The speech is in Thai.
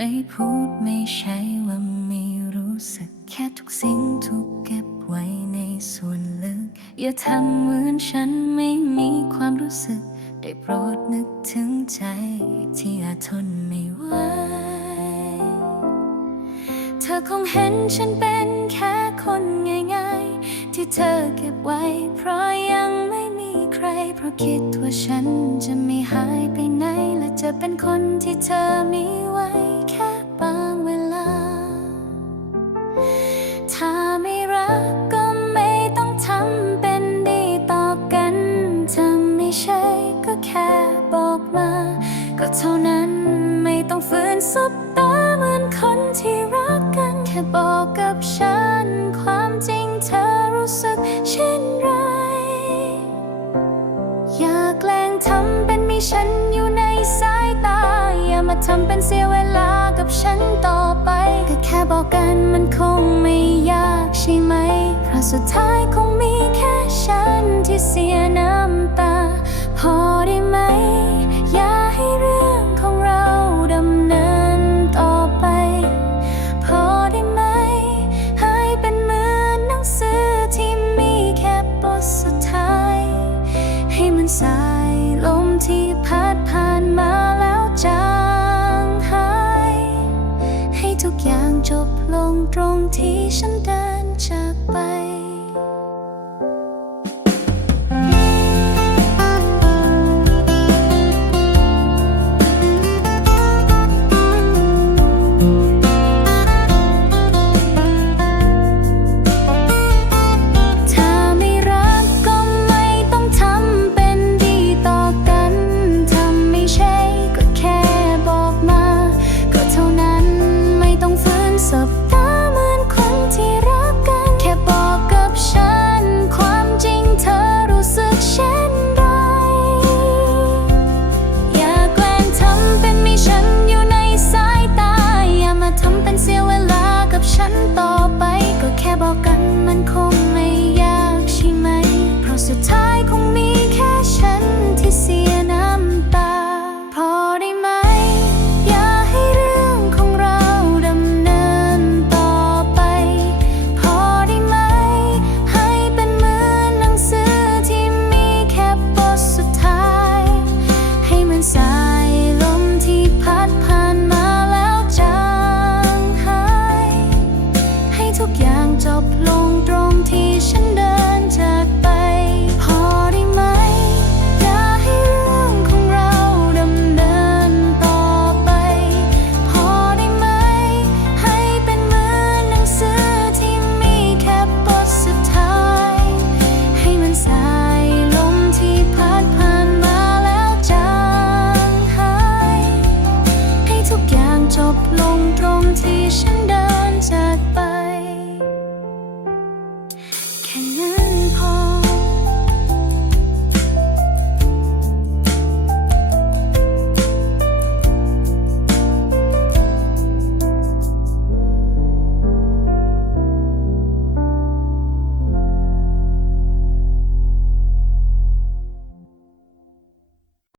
ไม่พูดไม่ใช่ว่าไม่รู้สึก แค่ทุกสิ่งถูกเก็บไว้ในส่วนลึก อย่าทำเหมือนฉันไม่มีความรู้สึก ได้โปรดนึกถึงใจ ที่อาจทนไม่ไหวเธอคงเห็นฉันเป็นแค่คนง่าย ๆ ที่เธอเก็บไว้เพราะยังไม่ เพราะคิดว่าฉันจะไม่หายไปไหน และจะเป็นคนที่เธอมีไว้แค่บางเวลา ถ้าไม่รักก็ไม่ต้องทำเป็นดีต่อกันถ้าไม่ใช่ก็แค่บอกมา ก็เท่านั้นไม่ต้องฝืนสบ เสียน้ำตา พอได้ไหม อย่าให้เรื่องของเราดำเนินต่อไป พอได้ไหม ให้เป็นเหมือนหนังสือที่มีแค่บทสุดท้าย ให้มันสายลมที่พัดผ่านมาแล้วจางหาย ให้ทุกอย่างจบลงตรงที่ฉันเดินจากไป